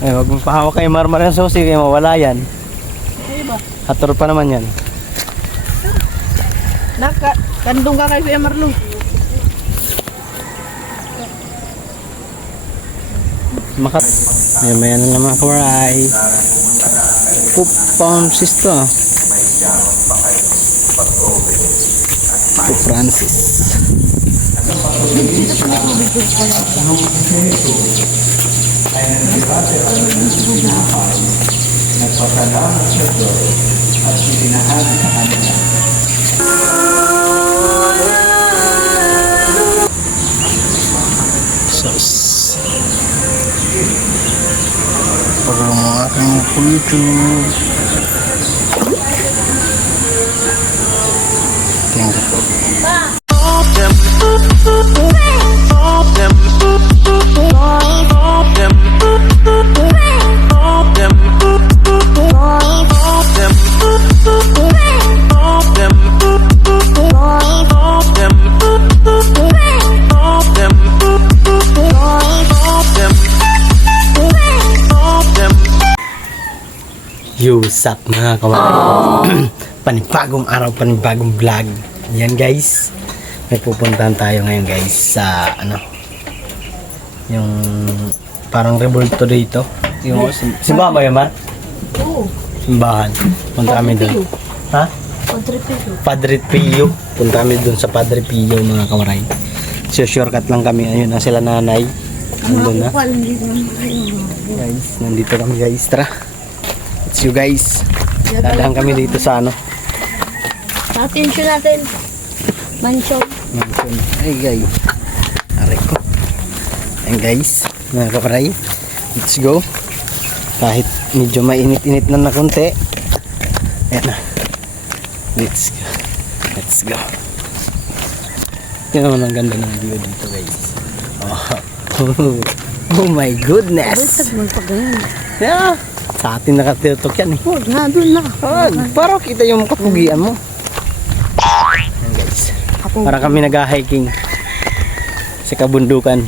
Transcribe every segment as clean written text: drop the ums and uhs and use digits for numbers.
Ay, wag mong pahawak kay Marmar yung susi, kaya mawala yan. Ay ba? Hator pa naman yan. Kandong ka kay Kuya Marlo. Makat. May na naman kawaray. Poop Francis to. Poop Francis. Nagpasalamat siya doon at ibinahan sa kanila. Sos. Para mga aking YouTube. Thank you po. Yusap mga kawaray. Panibagong araw, panibagong vlog. Yan guys. May pupuntahan tayo ngayon guys sa ano, yung parang revolto dito. Yung simbahan ba yun, Mar? Oo. Simbahan. Punta kami doon. Ha? Padre Pio. Punta kami doon sa Padre Pio mga kawaray. So shortcut lang kami. Ayun na sila nanay. Nandun na. Guys, nandito kami guys. Tara. Let's go guys. Dadaan kami dito sa ano. Attention natin. Mansion. Mansion. Ay guys. Aray ko. Ayan guys. Mga kaparay. Let's go. Kahit medyo mainit-init na konti. Ayan na. Let's go. Let's go. Yan naman ang ganda ng view dito guys. Oh my goodness. Yeah. Sa atin nakatutok yan eh. Huwag na, doon na. Para kita yung kapugian mo. Ayan guys. Para kami nag-hiking sa kabundukan.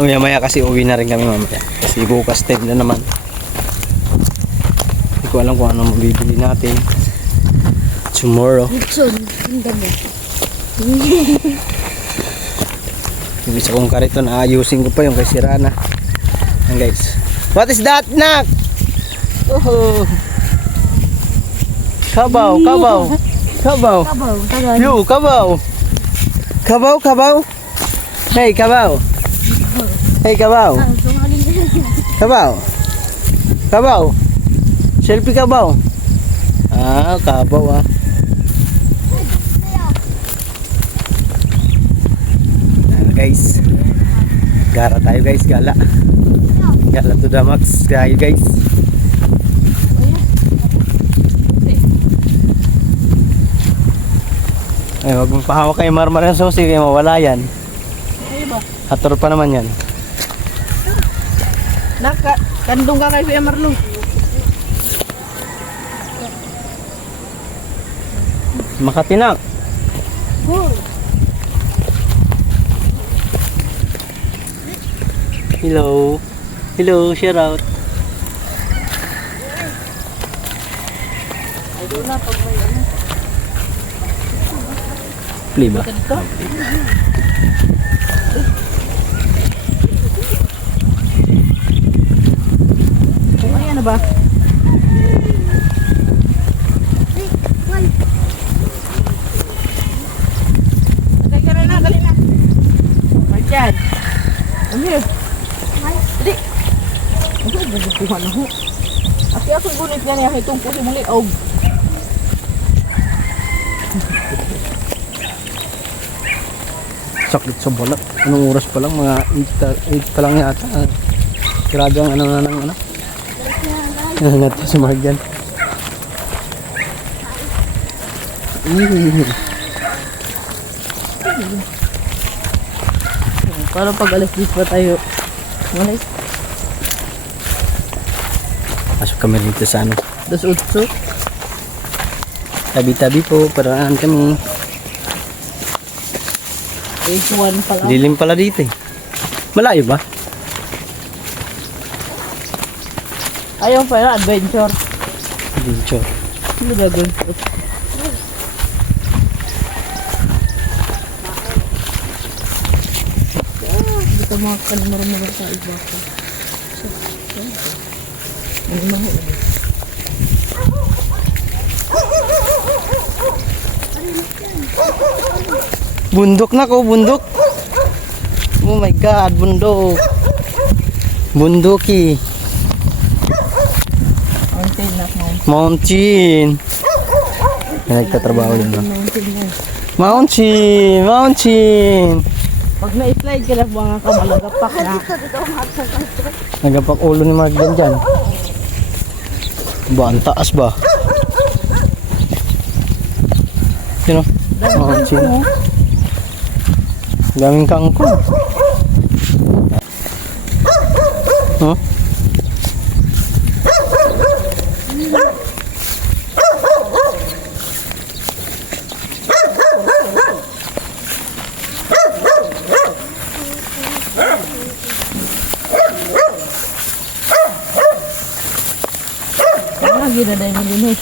Maya kasi uwi na rin kami mamaya. Kasi bukas time na naman. Hindi ko alam kung ano mabibili natin tomorrow. Hudson, hindi mo. Yung isa kong kariton, ayusin ko pa yung kay Sirana. Ayan guys. What is that, Nak? Oh. Kabaw, kabaw. Kabaw. Kabaw, tagal. Yo, kabaw. Kabaw, kabaw. Hey, kabaw. Hey, kabaw. Kabaw. Kabaw. Selfie kabaw. Ah, kabaw ah. Guys, gara tayo guys, gala to the max tayo guys. Ay, wag mong pahawak kay Marmar yung susi, kaya mawala yan. Ay ba? Hator pa naman yan. Kandong ka kay Kuya Marlo. Makatinak. Hello. Hello, shout out. Ay, doon na, pag may ano. Play ba? Ganito? Ayan na ba? Tagay ka na, dali na. Marjan. Ano yun? Dali. Ano yun? Nagustuhan ako. At kaya kung gunit nga niya, itong puso mong liog. Sakit sa balat. Anong oras pa lang? Mga 8 pa lang yata. Grabe ang ano na ng ano. Nangat si Marjan. Para pag alas 10 pa tayo. Malis. Pasok kami dito sa ano. Dos utso. Tabi-tabi po, paraan kami. Phase 1 pala. Dilim pala dito eh. Malayo ba? Ayaw pala, adventure. Adventure. Ano gagawin? Dito mga kanimar-mar sa iba ko. Ano na ho? Bundok na ko, bundok. Oh my God, bundok. Bunduki. Mountain na mo. Mountain. May nagtatrabaho yun ba? Mountain na. Mountain, mountain. Pag na-slide ka na mga kamalagapak na. Nagapak ulo ni Mark dyan. Ba, ang taas ba? Sino? Mountain. Daming kangkong. Huh? Lagi na dahil malinis.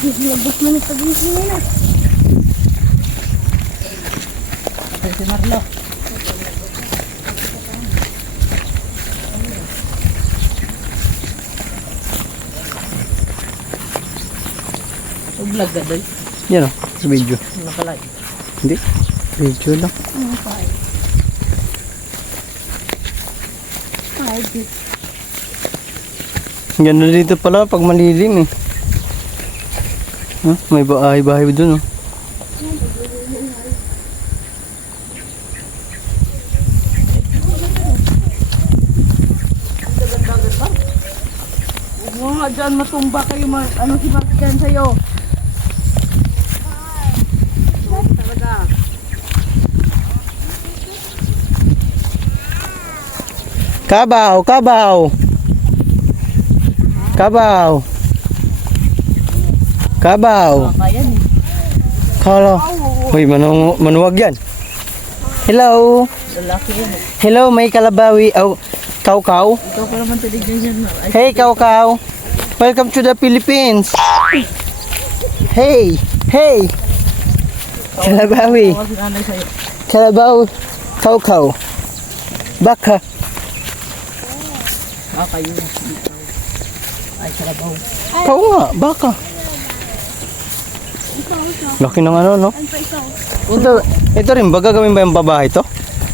Labas mo na pag-isip nila. Ay, si Marlo. Vlog ka doy. Yan o, sa video. Nakalay. Hindi, video lang. Ganda dito pala pag malilim eh. Huh? May bahay-bahay dun oh. Huwag nga dyan matumba kayo. Ano si Mark dyan sa'yo? Talaga. Kabaw, kabaw. Kabaw. Kabaw. Kaya ni. Kala. Uy, manuwag yan. Hello. Lalaki yan. Hello, may kalabawi. Oh, kaw-kaw. Ikaw pa naman taligyan yan. Hey, kaw-kaw. Welcome to the Philippines. Hey, hey. Kalabawi. Ako si nanay sa'yo. Kalabaw. Kaw-kaw. Baka. Kayo. Ay, kalabaw. Kau nga, baka. Laki ng ano, no? Ito rin, ba gagawin ba yung babae to?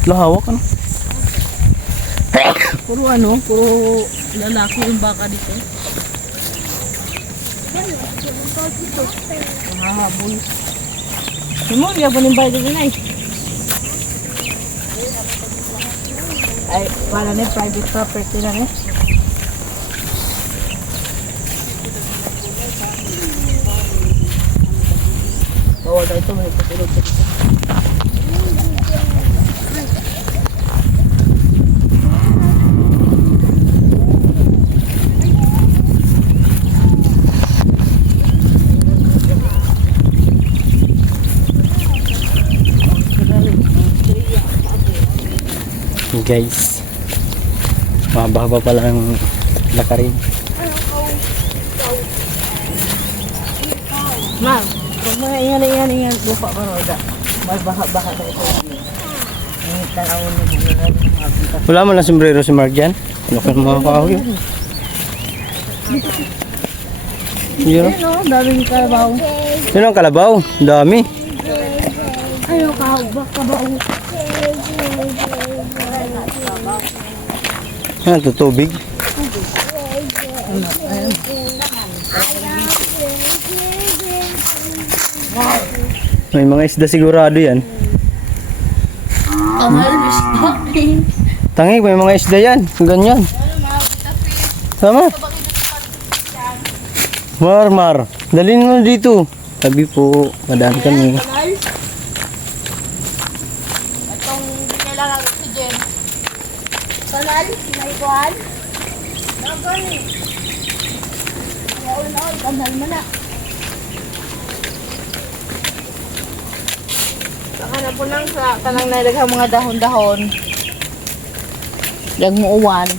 Lahawak, ano? Puro lalaki yung baka dito. Mahabol. Simon, gabon yung bahay dito na eh. Ay, wala na private property lang eh. Bawal na ito, may patulog sa dito. Guys, mahaba pala ang lakarin. Ma'am, huwag mo na ingan. Lupa pa roda. May baha-baha na ito. Ang tanawin mo na mga bitas. Wala mo lang sombrero si Mark dyan? Ano ka mga kahoy? Yun. Ayun o, daming kalabaw. Yun ang kalabaw. Dami. Ayaw kabaw. Ano ito, tubig? May mga isda sigurado yan. Tangik, may mga isda yan. Ganyan. Tama. Mar. Dalhin mo dito. Sabi po, madaan kami. Itong kailangan oxygen. Kanal, may kuhan. Nagal. Naol, kanal mo na. Ano po nang sa kanang nadaghang mga dahon-dahon. Dag mo uwan.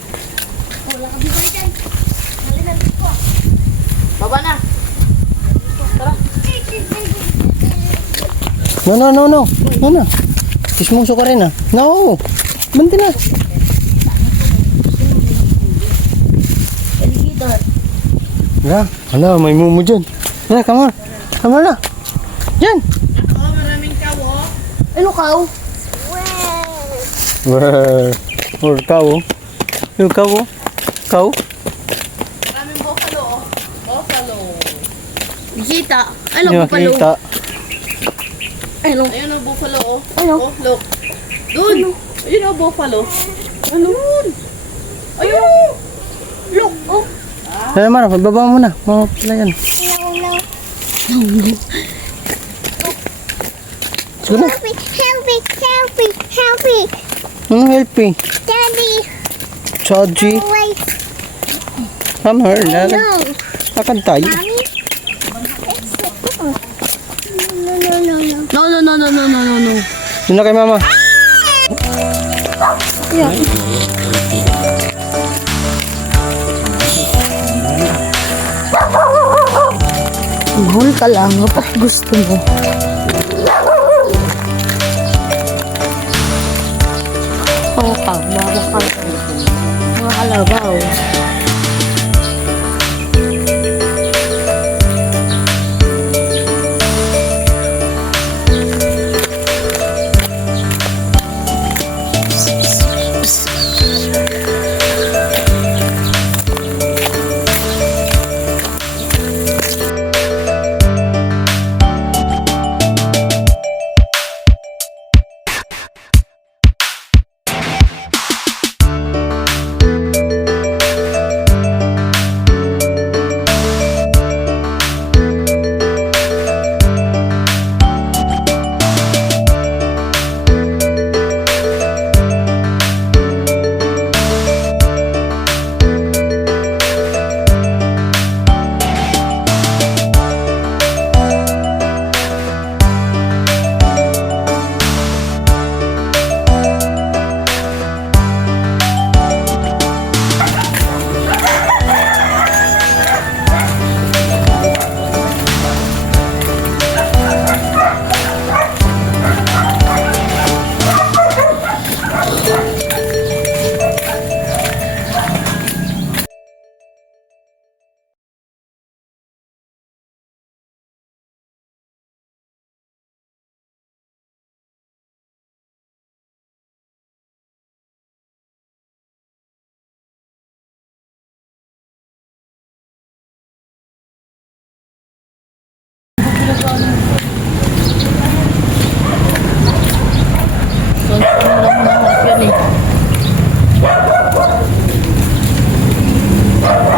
Baba na. Tara. No. Ano? Ismuso ka rin ah. No. Banti na. Ya, ala, may mumu dyan. Ya, come on. Come on na. Dyan. Oh, maraming kawo. Ano kaw? Wow. Or kau. Yung kau. Kau. Maraming buffalo. Oh. Buffalo. Kita. Ano Yung ko palo? makita. Ano? Ayun ang buffalo. Oh. Ano? Oh, look. Doon. Ayun ang buffalo. Ano? Ayun. Look. Oh. Kaya Mara, pagbaba mo na. Mga pala yan. Sige na. Help me. Anong help eh? Daddy. Chaji. Wait. Come here. No. Akan tayo. Mommy. No. Doon na kay mama. Yeah. Mahal ka lang kapag gusto mo. Mga kalabaw.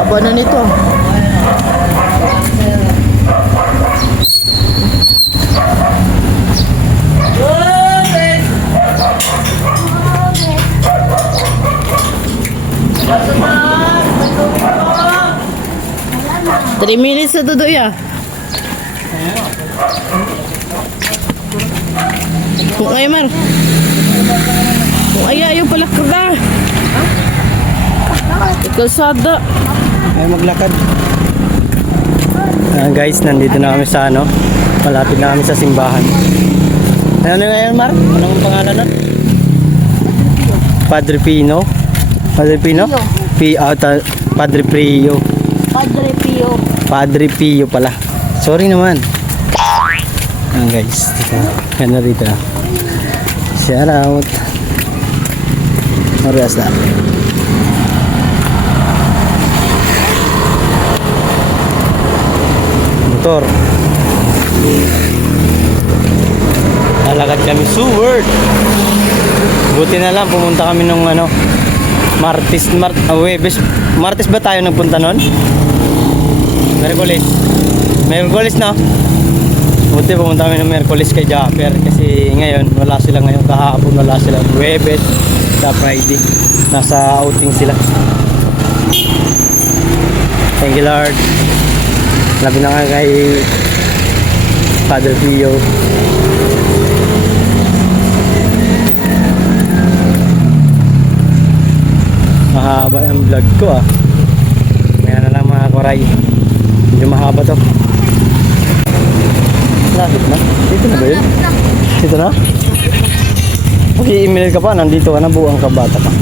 Haba na nito. Three minutes na tudo ya. Kung ay mar. Kung ay ayaw pala kada. Kalsada. Ay maglakad. Guys, nandito na kami sa ano. Malapit na kami sa simbahan. Ano ngayon, Mar? Anong pangalan nun? Padre Pino. Padre Pino? Padre Pio. Padre Pio. Padre Pio pala. Sorry naman. Guys, dito. Ano dito? Shout out. Marias na. Motor. Lalakad kami suward. Buti na lang pumunta kami nung ano Martes ba tayo nagpunta nun? Merkulis na. Buti pumunta kami ng Merkulis kay Japper kasi ngayon wala sila ngayon, kahapon wala sila. Huwebes sa Friday nasa outing sila. Thank you Lord. Labi na nga kay Father Pio. Mahaba yung vlog ko ah. Kaya na lang mga koray. Medyo mahaba to. Lapit na. Dito na ba yun? Dito na? Mag-i-email ka pa. Nandito ka na. Buang ka bata pa.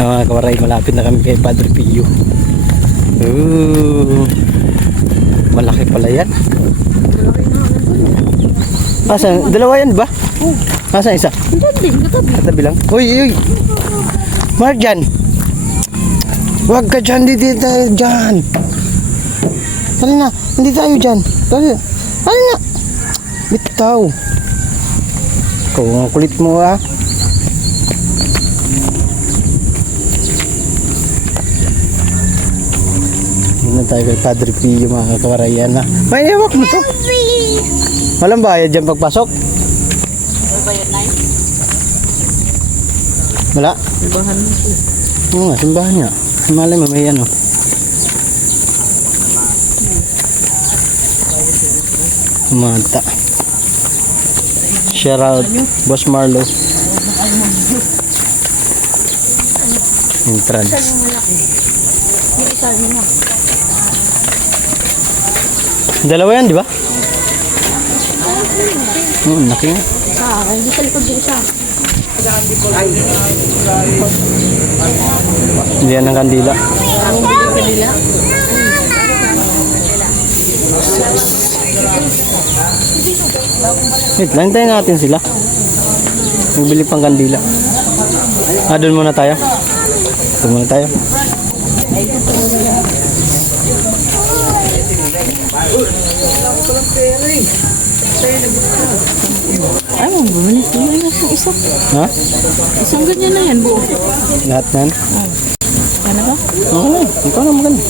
Mga kawaray, malapit na kami kay Padre Pio. Malaki pala yan. Asan? Dalawa yan ba? Asan isa? Katabi lang. Uy, uy. Mark dyan. Huwag ka dyan. Hindi tayo dyan. Tali na. Hindi tayo dyan. Tali na. Bitaw. Ikaw ang kulit mo ah. Hindi tayo kay Padre Pio mga kawarayan na. May hawak mo to. Walang bayad dyan pagpasok? May bayad na yun. Wala? Simbahan mo po. Oo nga, simbahan niya. Malay mo may ano. Mata. Shout out Boss Marlo. Entrance. Yung isa rin na. Dalawa yan, di ba? Laki nga. Hindi sa likod din siya. Hindi yan ang kandila. Wait, lang tayo natin sila. Magbili pang kandila. Doon muna tayo. Doon muna tayo. Ay, mo bumili. Yung isa. Ha? Isang ganyan na yan, buo. Lahat nan? Ano ba? Okay na. Ikaw na maganda.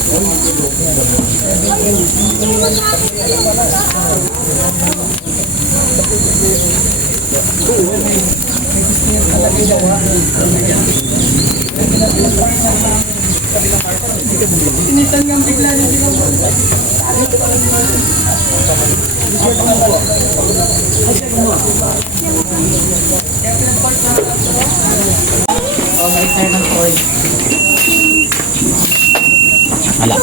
Wala.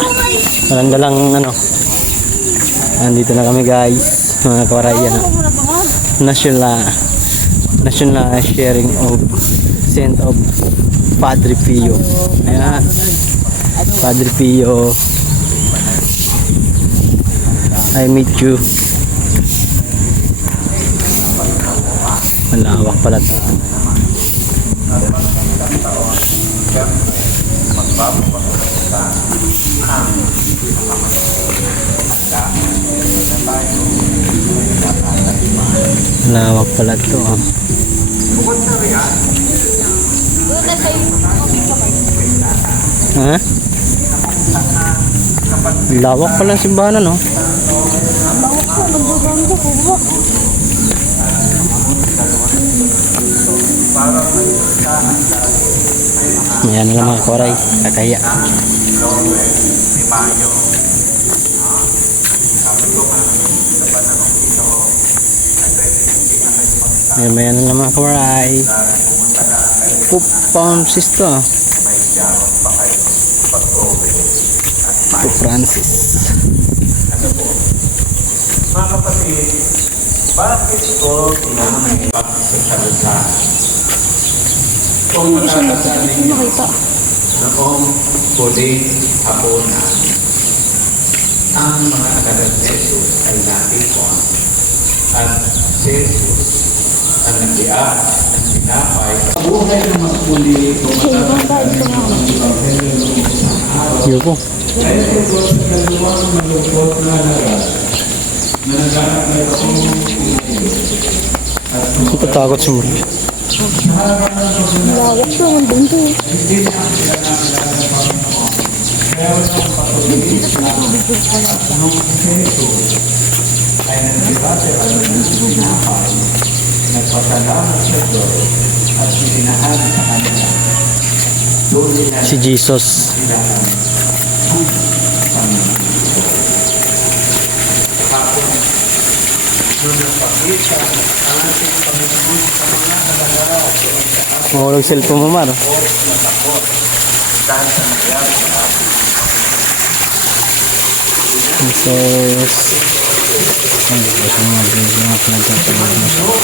Walang dalang ano. Nandito na kami guys. Mga kawarayan. National sharing of Saint of Padre Pio. Ayan. Padre Pio. I meet you. Malawak pala ito. Malawak pala ito. Ha? Lawak pala ang simbahan, no? Ayan lang mga koray, kakaya. Ayan lang mga koray. Pope Francis to. Pope Francis. Mga kapatid, bakit ko pinanay pagsasalita? Kung matatandaan ninyo, noong huling hapunan, ang mga anak ni Jesus ay natipon at si Jesus ang nag-iat ng sinapay. Buhay ng magpuli kung matatandaan ninyo ang Evangelyo ng araw. Yoko. Dahil ito sa dalawang malungkot na lagat na naghanap na itong Ang tatakot si Murli. Lawak naman din to. ay nagdibate ang sinapay, nagpasalamat sa Diyos at itinahal sa kanila. Doon nila Si Jesus. silakan kung Panginoon. Hapon, doon nagpakita ang ating Panginoon sa mga alagad doon sa ating Mahulog cellphone mo, Mar. takot dahil sa nangyari sa ating Jesus. Ang mga pinagtatawag mo.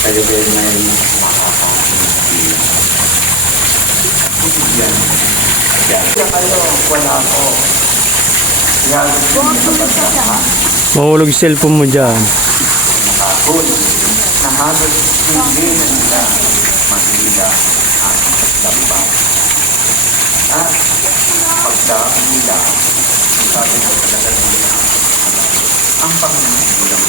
kayo din ay makakaintindi. Yan. Yan. Kaya kayo, wala ko. Yan. Mahulog cellphone mo dyan. Nakakul na halos hindi na nila magigila ang laban. At pagdaan nila, sabi ko talaga nila, ang Panginoon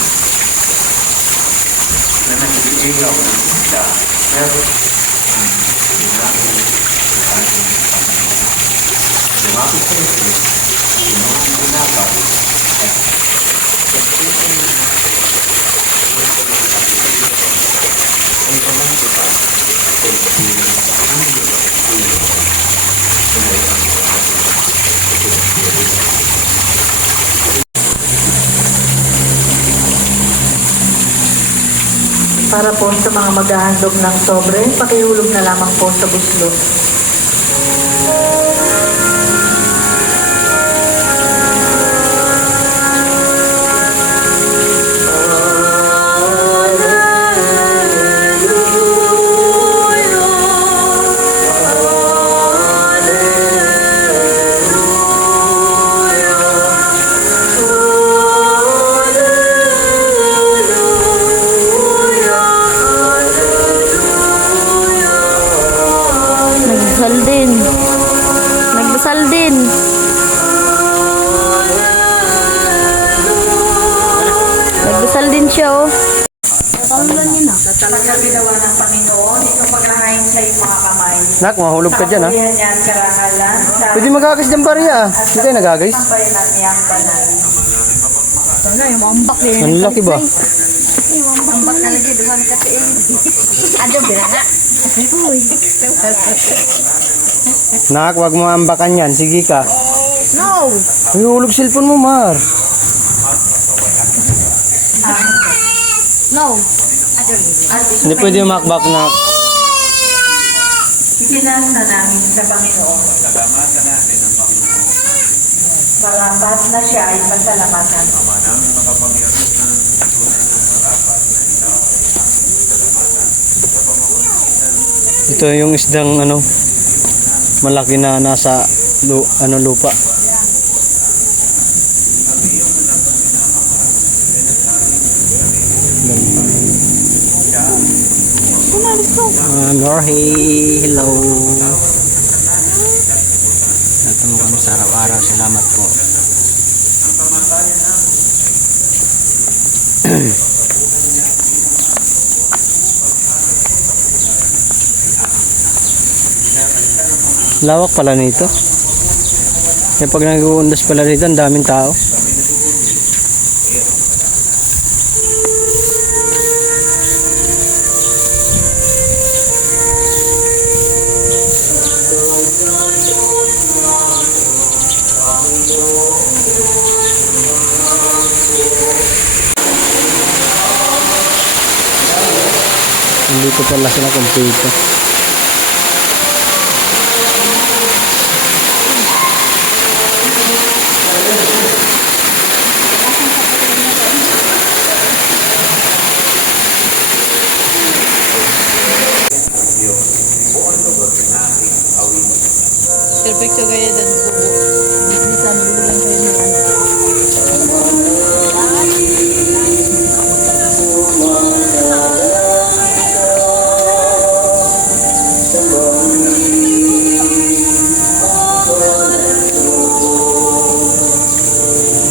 na nag-iigaw ng sila, pero sinabi sa ating Panginoon. Lumapit sa ito, sinuha ang pinabay, at pagkita na ay walang iba kundi ang Diyos dahil ang Para po sa mga maghahandog ng sobre, pakihulog na lamang po sa buslo. Nagbasal din. Nagbasal din. Nagbasal din siya, oh. Talaga ginawa ng Panginoon, itong paghahain sa iyong mga kamay. Nak, mahulog ka dyan, ha? Kapulihan niya ang karangalan sa Pwede magagais dyan, Bariya. Hindi kayo nagagais? sambayanan niyang banal. Ano, yung mambak din. Ang laki ba? Mambak na lagi, duhan ka tiin. Ano, binanga? Nak, wag mo ambakan yan. Sige ka. No! Ay, hulog cellphone mo, Mar. No! Hindi pwede makbak na. Ikinasa namin sa Panginoon. Marapat na siya ay pasalamatan. Ito yung isdang ano, malaki na nasa lupa. Norhe, hello. Natamo kami sa araw-araw. Salamat po. Lawak pala nito. Kaya pag nag-uundas pala nito, ang daming tao. Hindi ko pala sila kumpleto. Perfecto gaya dan buo. Bisa nagulang kayo ng ano.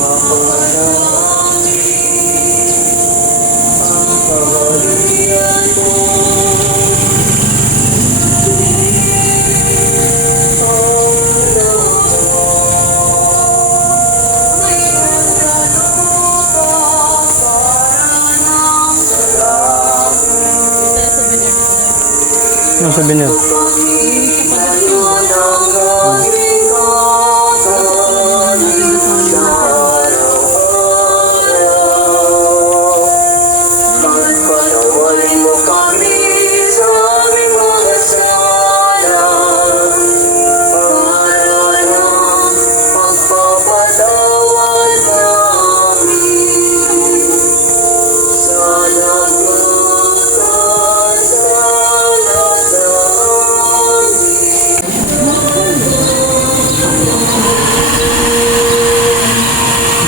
Mapagdaan ang souvenir.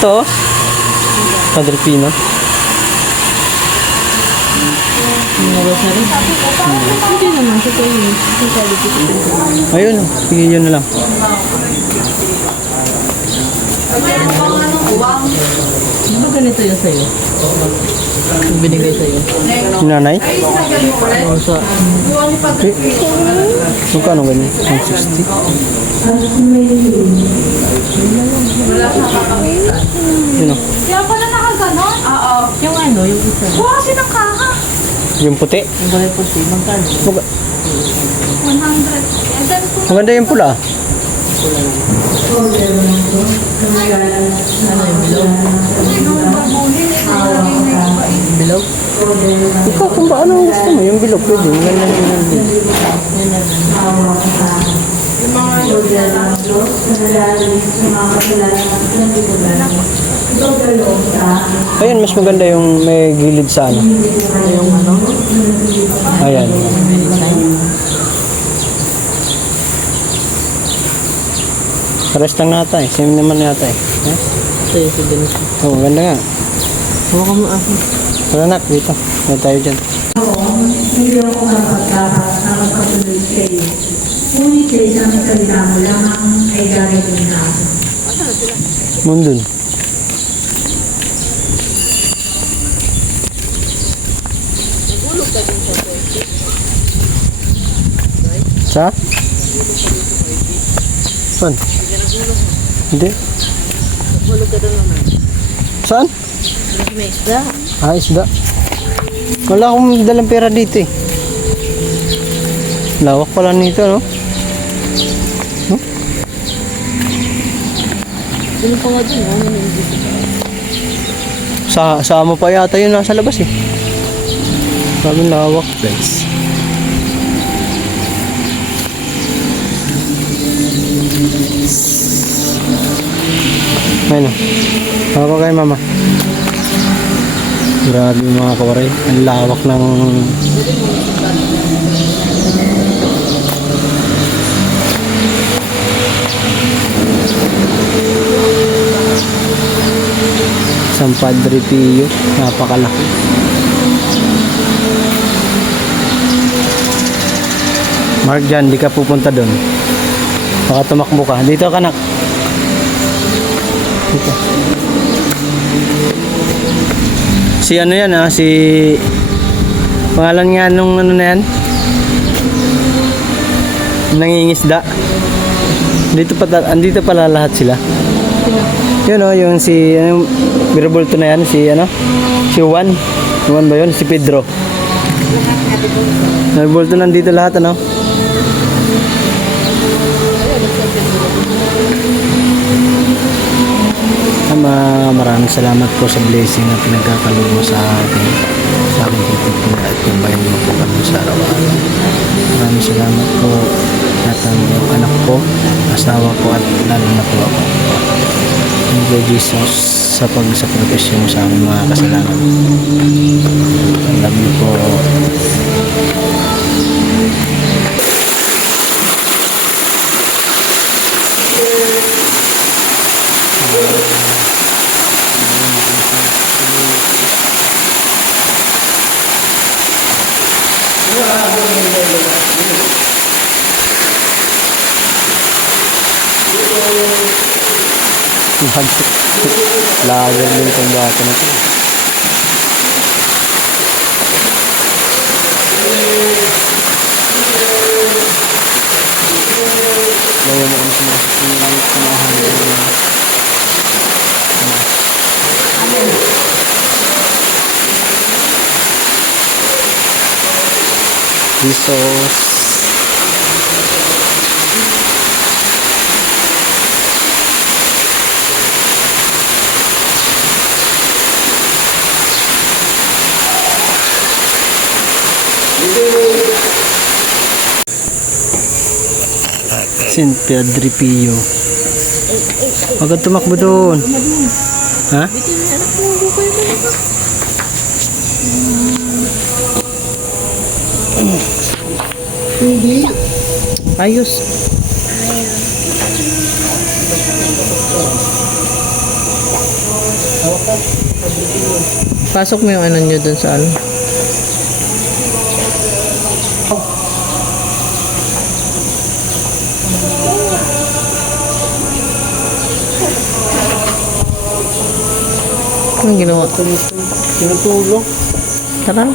Ito, Padre Pino. Hindi naman, ito yun. Ayun, sige yun na lang. Di ba ganito yun sa'yo? Yung binigay sa'yo? Si nanay? O sa... Magkano ganyan? 160? Yun o. Kaya pala nakaganon? Oo. Yung ano, yung isa. Buha kasi ng kaka. Yung puti. Yung kulay puti, magkano? 100. And then, Maganda yung pula. Ano yung bilog? Bilog? Ikaw kung ba ano gusto mo, yung bilog pwede. Yung ganda yung bilog. Ayun, mas maganda yung may gilid sa ano. Yung ano? Ayan. Pares lang nata eh. Same naman yata eh. Eh? Ito yung sa ganito. Oo, ganda nga. Hawakan mo ako. Tara nak, dito. May tayo dyan. Hindi ako mapagkaka na magpatuloy sa iyo. Ngunit sa isang salita mo lamang ay gagawin na. Mundun. Sa? Saan? Hindi. Hulog ka doon naman. Saan? May isda. Ah, isda. Wala akong dalang pera dito eh. Lawak pala nito, no? Ano pa nga doon? Ano yung dito? Sama pa yata yun nasa labas eh. Sabi lawak, guys. Ayun o. Ako kay mama. Grabe yung mga kawaray. Ang lawak ng... San Padre Pio. Napakalaki. Mark dyan, di ka pupunta doon. Baka tumakbo ka. Dito ka, nak. Dito. Si ano yan ha, si... Pangalan nga nung ano na yan? Nangingisda. Andito pala lahat sila. Yun o, yung si... Ano, Birabulto na yan, si ano? Si Juan. Juan ba yun? Si Pedro. Birabulto nandito lahat ano? Maraming salamat po sa blessing na pinagkakalog mo sa akin, sa aking titignan at yung bayan mo po kami sa araw-araw. Maraming salamat po at ang yung anak ko, asawa ko at lalo na po ako. Thank you Jesus sa pagsakripisyo mo sa aming mga kasalanan. I love you po. Lager din itong bata na ito. Layo mo kami sa mga Jesus. Saint Padre Pio. Huwag kang tumakbo doon. Ha? Ayos. Pasok mo yung ano nyo dun sa ano. Anong ginawa? Tinutulong. Tara.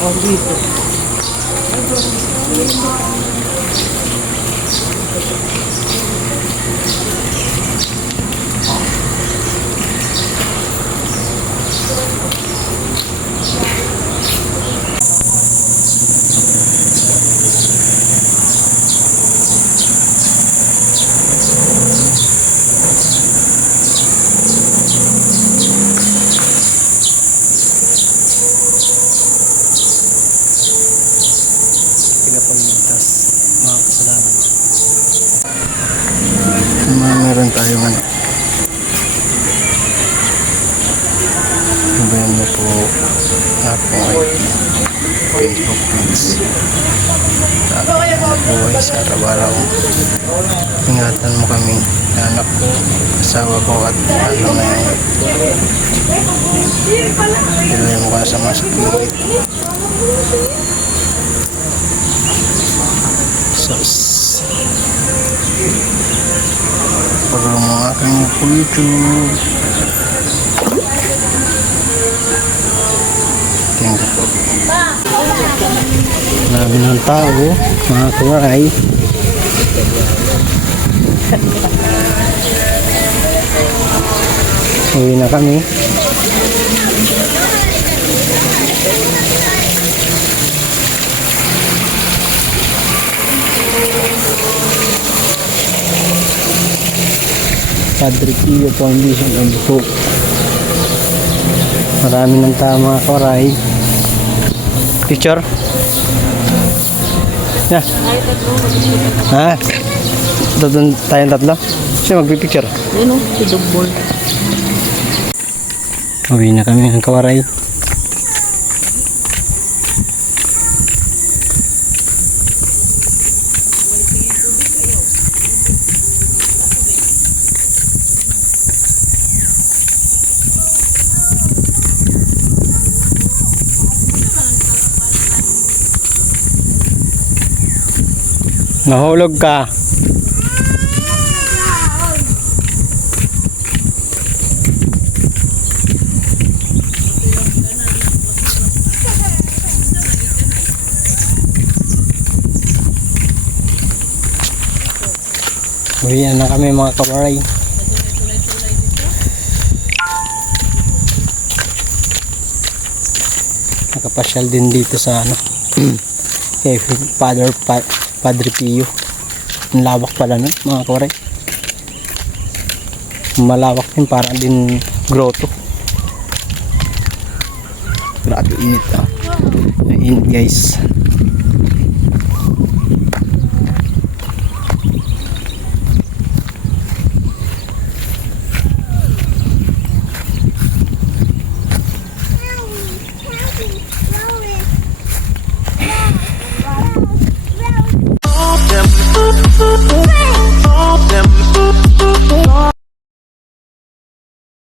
Oh, dito. Tagapagligtas mga kasalanan. Meron tayong ano. Sabihin mo po ako ay Facebook friends. Buhay sa araw-araw. Ingatan mo kami, anak ko, asawa ko at ano na yun. Pilay mo ka sa masakit. Sos. Para mga aking po YouTube. Thank you po. Marami ng tao, mga kawaray. Uwi na kami. Padre Pio Foundation of Hope. Marami ng tao, mga kawaray. Picture? Yeah. Ha? Doon tayong tatlo? Siya magpipicture. Ano? Si Dugbol. Uwi na kami ng kawaray. Nahulog ka. Uwian na kami, mga kawaray. Nakapasyal din dito sa ano kay Padre Pio. Ang lawak pala nun, mga kawaray. Malawak din, parang din grotto. Grabe init, ah. Init, guys.